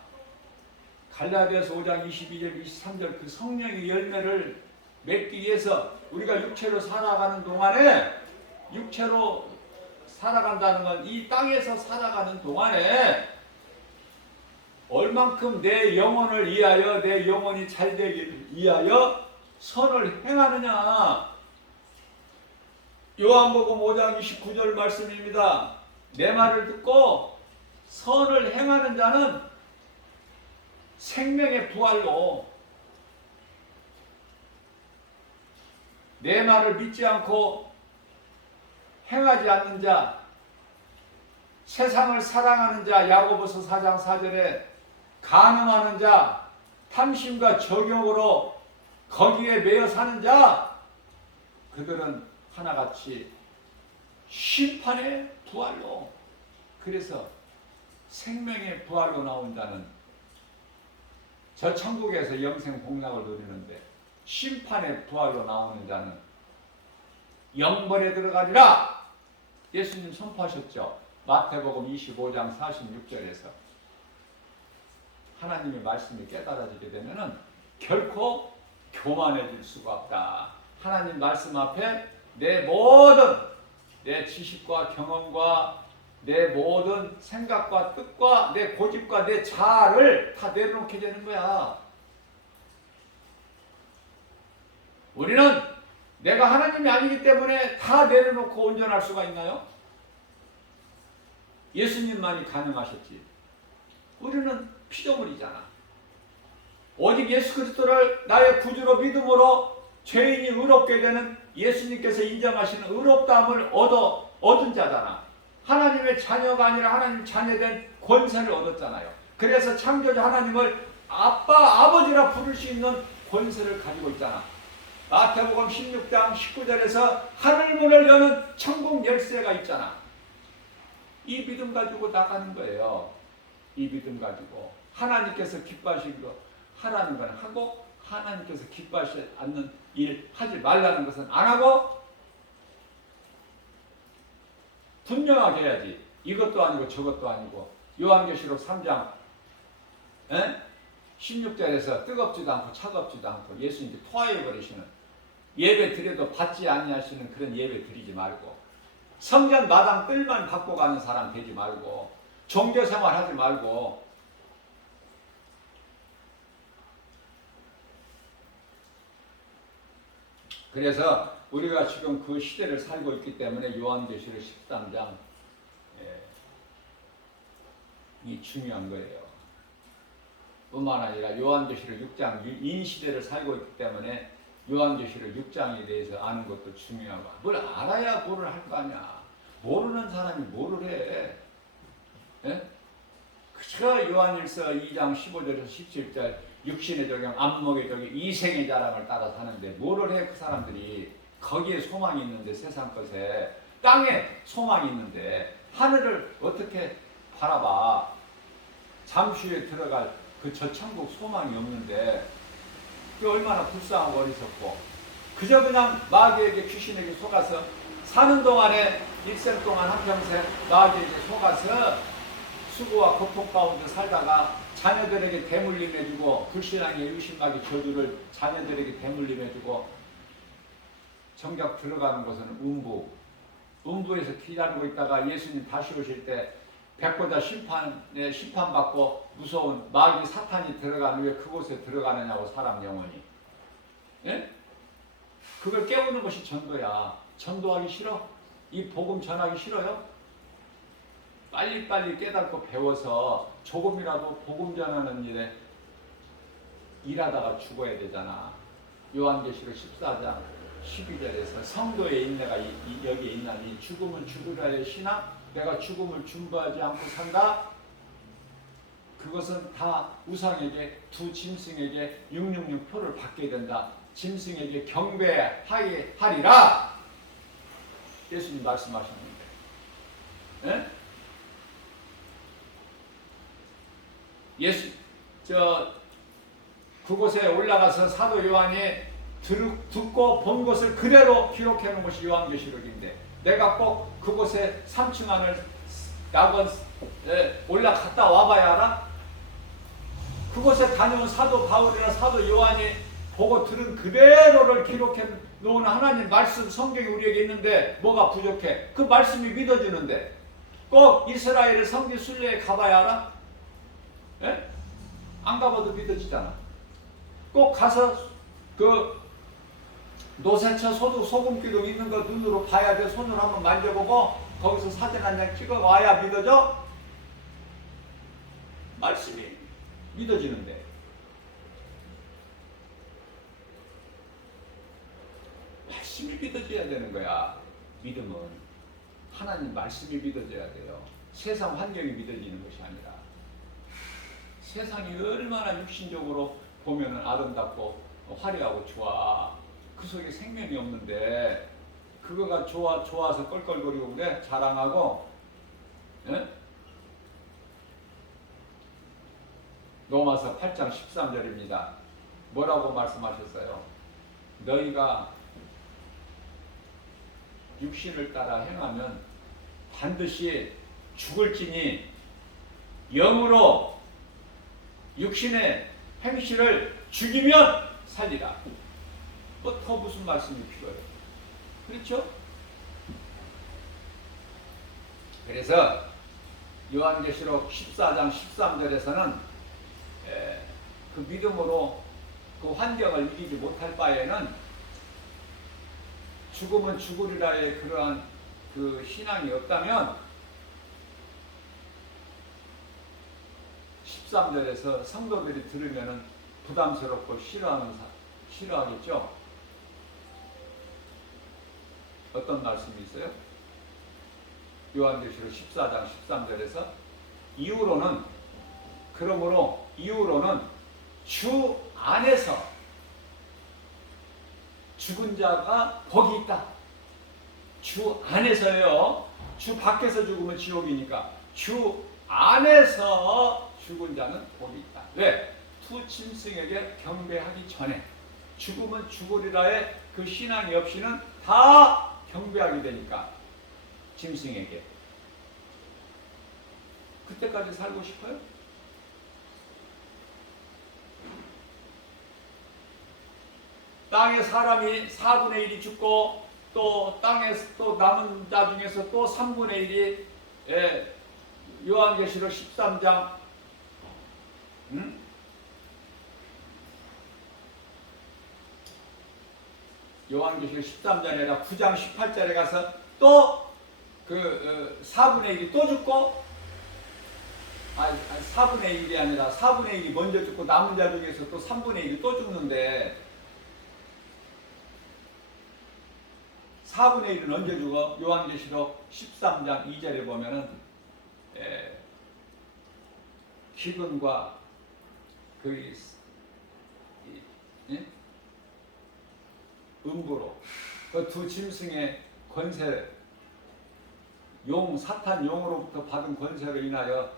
갈라디아서 5장 22절 23절 그 성령의 열매를 맺기 위해서 우리가 육체로 살아가는 동안에, 육체로 살아간다는 건 이 땅에서 살아가는 동안에 얼만큼 내 영혼을 위하여, 내 영혼이 잘 되길 위하여 선을 행하느냐. 요한복음 5장 29절 말씀입니다. 내 말을 듣고 선을 행하는 자는 생명의 부활로, 내 말을 믿지 않고 행하지 않는 자, 세상을 사랑하는 자, 야고보서 4장 4절에 간음하는 자, 탐심과 정욕으로 거기에 매여 사는 자, 그들은 하나같이 심판의 부활로, 그래서 생명의 부활로 나온 자는 저 천국에서 영생 복락을 누리는데, 심판의 부활로 나오는 자는 영벌에 들어가리라. 예수님 선포하셨죠. 마태복음 25장 46절에서 하나님의 말씀이 깨달아지게 되면은 결코 교만해질 수가 없다. 하나님 말씀 앞에 내 모든, 내 지식과 경험과 내 모든 생각과 뜻과 내 고집과 내 자아를 다 내려놓게 되는 거야. 우리는 내가 하나님이 아니기 때문에 다 내려놓고 온전할 수가 있나요? 예수님만이 가능하셨지. 우리는 피조물이잖아. 오직 예수 그리스도를 나의 구주로 믿음으로 죄인이 의롭게 되는 예수님께서 인정하시는 의롭다함을 얻은 자잖아. 하나님의 자녀가 아니라 하나님 자녀된 권세를 얻었잖아요. 그래서 창조주 하나님을 아빠, 아버지라 부를 수 있는 권세를 가지고 있잖아. 마태복음 16장 19절에서 하늘문을 여는 천국 열쇠가 있잖아. 이 믿음 가지고 나가는 거예요. 이 믿음 가지고 하나님께서 기뻐하시는 거 하라는 건 하고, 하나님께서 기뻐하시지 않는 일 하지 말라는 것은 안 하고, 분명하게 해야지. 이것도 아니고 저것도 아니고. 요한계시록 3장 16절에서 뜨겁지도 않고 차갑지도 않고 예수님께 토하여 버리시는, 예배 드려도 받지 아니하시는 그런 예배 드리지 말고, 성전 마당 뜰만 받고 가는 사람 되지 말고, 종교생활 하지 말고, 그래서 우리가 지금 그 시대를 살고 있기 때문에 요한계시록 13장 이 중요한 거예요. 뿐만 아니라 요한계시록 6장 인시대를 살고 있기 때문에 요한계시록 6장에 대해서 아는 것도 중요하고, 뭘 알아야 뭐를 할 거 아니야. 모르는 사람이 뭐를 해. 예? 그저 요한일서 2장 15절에서 17절 육신의 적용, 안목의 적용, 이생의 자랑을 따라 사는데 뭐를 해. 그 사람들이 거기에 소망이 있는데, 세상 것에 땅에 소망이 있는데 하늘을 어떻게 바라봐. 잠시 후에 들어갈 그 저 천국 소망이 없는데 그 얼마나 불쌍하고 어리석고, 그저 그냥 마귀에게 귀신에게 속아서 사는 동안에 일생 동안 한평생 마귀에게 속아서 수고와 고통 가운데 살다가 자녀들에게 대물림해주고, 불신앙의 의심하기 저주를 자녀들에게 대물림해주고, 정작 들어가는 것은 음부에서 기다리고 있다가 예수님 다시 오실 때 백보자 심판받고 무서운 마귀 사탄이 들어가는, 왜 그곳에 들어가느냐고, 사람 영혼이. 예? 그걸 깨우는 것이 전도야. 전도하기 싫어? 이 복음 전하기 싫어요? 빨리빨리 깨닫고 배워서 조금이라도 복음 전하는 일에 일하다가 죽어야 되잖아. 요한계시록 14장 12절에서 성도의 인내가 여기에 있나니 죽음은 죽으라의 신앙, 내가 죽음을 준비하지 않고 산다. 그것은 다 우상에게, 두 짐승에게 666표를 받게 된다. 짐승에게 경배하리라. 예수님 말씀하셨는데, 예? 그곳에 올라가서 사도 요한이 듣고 본 것을 그대로 기록해 놓은 것이 요한계시록인데, 내가 꼭 그곳에 3층 안을 낙원 올라갔다 와봐야 알아? 그곳에 다녀온 사도 바울이나 사도 요한이 보고 들은 그대로를 기록해 놓은 하나님 말씀, 성경이 우리에게 있는데 뭐가 부족해? 그 말씀이 믿어지는데 꼭 이스라엘의 성지 순례에 가봐야 알아? 예? 안 가봐도 믿어지잖아. 꼭 가서 그 노새처 소금기둥 있는 거 눈으로 봐야 돼. 손으로 한번 만져보고 거기서 사진 한 장 찍어 와야 믿어져? 말씀이 믿어지는데. 말씀이 믿어져야 되는 거야. 믿음은 하나님 말씀이 믿어져야 돼요. 세상 환경이 믿어지는 것이 아니라. 세상이 얼마나 육신적으로 보면 아름답고 화려하고 좋아. 그 속에 생명이 없는데 그거가 좋아서 껄껄거리고 그래? 자랑하고. 예? 로마서 8장 13절입니다. 뭐라고 말씀하셨어요? 너희가 육신을 따라 행하면 반드시 죽을지니 영으로 육신의 행실을 죽이면 살리라. 뭐 더 무슨 말씀이 필요해요? 그렇죠? 그래서 요한계시록 14장 13절에서는 그 믿음으로 그 환경을 이기지 못할 바에는 죽으면 죽으리라의 그러한 그 신앙이 없다면 13절에서 성도들이 들으면 부담스럽고 싫어하겠죠? 어떤 말씀이 있어요? 요한계시록 14장 13절에서 이후로는 주 안에서 죽은 자가 복이 있다. 주 안에서요. 주 밖에서 죽으면 지옥이니까 주 안에서 죽은 자는 복이 있다. 왜? 두 짐승에게 경배하기 전에 죽으면 죽으리라의 그 신앙이 없이는 다 경배하게 되니까 짐승에게. 그때까지 살고 싶어요? 땅에 사람이 4분의 1이 죽고 또 땅에서 또 남은 자 중에서 또 3분의 1이 요한계시록 13장 요한계시록 13장에 아니라 9장 18절에 가서 또 그 4분의 1이 또 죽고 4분의 1이 아니라 4분의 1이 먼저 죽고 남은 자 중에서 또 3분의 1이 또 죽는데 4분의 1은 언제 죽어? 요한계시록 13장 2절에 보면은 기근과 그 음부로 그 두 짐승의 권세 사탄 용으로부터 받은 권세로 인하여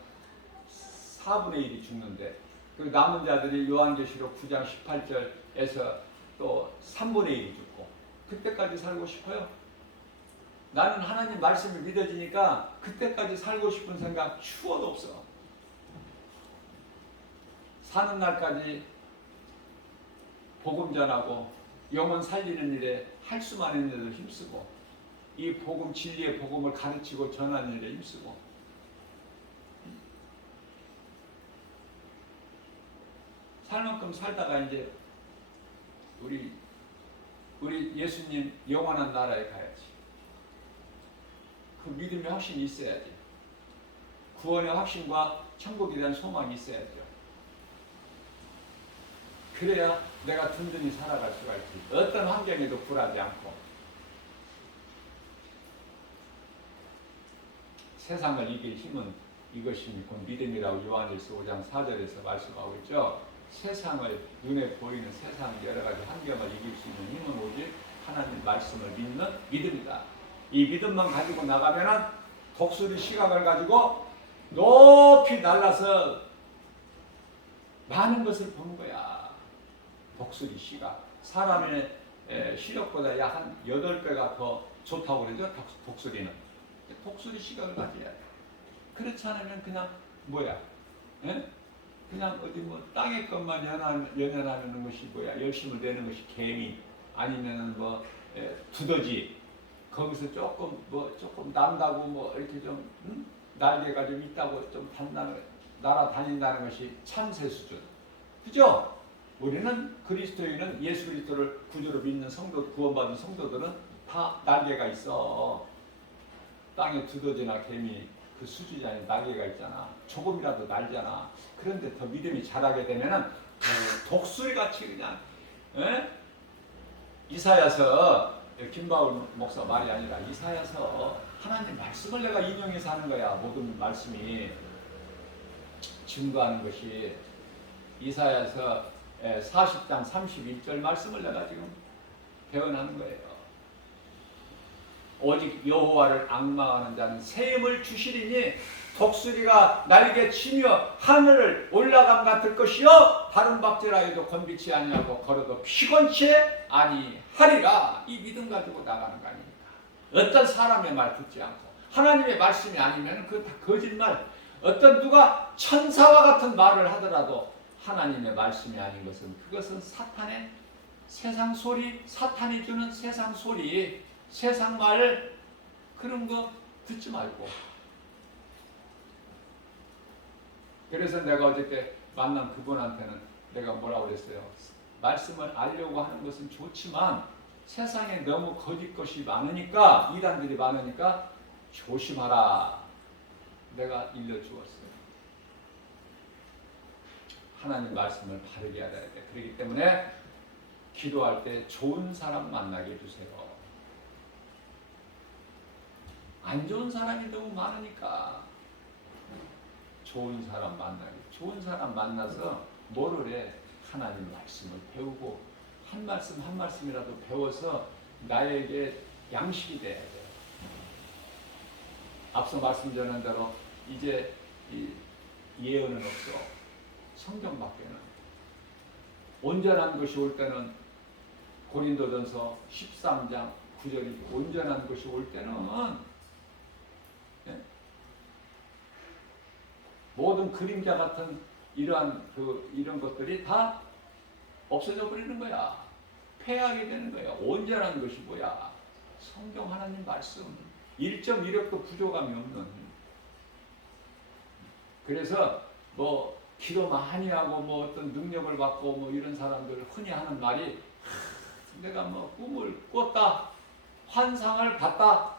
4분의 1이 죽는데 그 남은 자들이 요한계시록 9장 18절에서 또 3분의 1이 죽고 그때까지 살고 싶어요? 나는 하나님 말씀이 믿어지니까 그때까지 살고 싶은 생각 추워도 없어. 사는 날까지 복음 전하고 영혼 살리는 일에 할 수만 있는 일을 힘쓰고 이 복음 진리의 복음을 가르치고 전하는 일에 힘쓰고 살 만큼 살다가 이제 우리 예수님 영원한 나라에 가야지. 그 믿음의 확신이 있어야지. 구원의 확신과 천국에 대한 소망이 있어야죠. 그래야 내가 든든히 살아갈 수가 있지. 어떤 환경에도 굴하지 않고 세상을 이길 힘은 이것이니 곧 믿음이라고 요한일서 5장 4절에서 말씀하고 있죠. 세상을 눈에 보이는 세상 여러 가지 환경을 이길 수 있는 힘은 오직 하나님 말씀을 믿는 믿음이다. 이 믿음만 가지고 나가면은 독수리 시각을 가지고 높이 날아서 많은 것을 보는 거야. 독수리 시각. 사람의 시력보다 약 한 8배가 더 좋다고 그러죠. 독수리는. 독수리 시각을 가져야 돼. 그렇지 않으면 그냥 뭐야? 에? 그냥 어디 뭐 땅의 것만 연연하는 것이 뭐야? 열심을 내는 것이 개미 아니면은 뭐 두더지 거기서 조금 난다고 뭐 이렇게 좀 날개가 좀 있다고 좀 날아다닌다는 것이 참새 수준. 그죠? 우리는 그리스도인은 예수 그리스도를 구주로 믿는 성도 구원받은 성도들은 다 날개가 있어. 땅에 두더지나 개미 그 수준이 아닌 날개가 있잖아. 조금이라도 날잖아. 그런데 더 믿음이 자라게 되면은 독수리같이 그냥 이사야서 김바울 목사 말이 아니라 이사야서 하나님 말씀을 내가 인용해서 하는 거야. 모든 말씀이 증거하는 것이 이사야서 40장 31절 말씀을 내가 지금 배워나는 거예요. 오직 여호와를 앙망하는 자는 새 힘을 주시리니 독수리가 날개 치며 하늘을 올라감 같을 것이요 다른 박질하여도 건비치 아니하고 걸어도 피곤치 아니하리라. 이 믿음 가지고 나가는 거 아닙니까? 어떤 사람의 말 듣지 않고 하나님의 말씀이 아니면 그거 다 거짓말. 어떤 누가 천사와 같은 말을 하더라도 하나님의 말씀이 아닌 것은 그것은 사탄의 세상 소리, 사탄이 주는 세상 소리, 세상 말 그런 거 듣지 말고. 그래서 내가 어저께 만난 그분한테는 내가 뭐라고 그랬어요? 말씀을 알려고 하는 것은 좋지만 세상에 너무 거짓 것이 많으니까, 이단들이 많으니까 조심하라. 내가 일러주었어요. 하나님 말씀을 바르게 알아야 돼. 그렇기 때문에 기도할 때 좋은 사람 만나게 해주세요. 안 좋은 사람이 너무 많으니까 좋은 사람 만나게. 좋은 사람 만나서 뭐를 해? 하나님 말씀을 배우고 한 말씀 한 말씀이라도 배워서 나에게 양식이 돼야 돼요. 앞서 말씀드린 대로 이제 예언은 없어. 성경밖에는. 온전한 것이 올 때는 고린도전서 13장 9절이 온전한 것이 올 때는 모든 그림자 같은 이러한 이런 것들이 다 없어져 버리는 거야. 폐하게 되는 거야. 온전한 것이 뭐야? 성경 하나님 말씀. 1.1억도 부족함이 없는. 그래서 뭐 기도 많이 하고 뭐 어떤 능력을 받고 뭐 이런 사람들 흔히 하는 말이 내가 뭐 꿈을 꿨다, 환상을 봤다,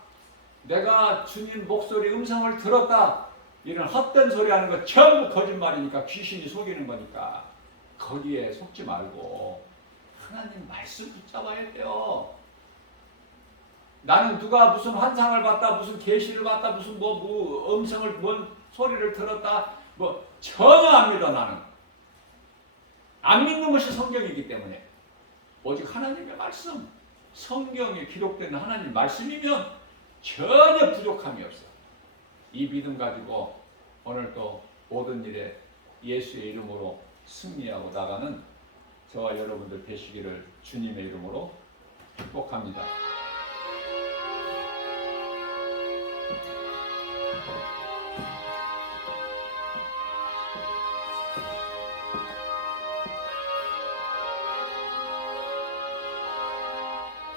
내가 주님 목소리 음성을 들었다, 이런 헛된 소리 하는 거 전부 거짓말이니까 귀신이 속이는 거니까 거기에 속지 말고 하나님 말씀 붙잡아야 돼요. 나는 누가 무슨 환상을 봤다, 무슨 계시를 봤다, 무슨 뭐 음성을 뭔 소리를 들었다, 뭐 전혀 안 믿어. 나는 안 믿는 것이 성경이기 때문에 오직 하나님의 말씀, 성경에 기록된 하나님 말씀이면 전혀 부족함이 없어. 이 믿음 가지고 오늘도 모든 일에 예수의 이름으로 승리하고 나가는 저와 여러분들 되시기를 주님의 이름으로 축복합니다.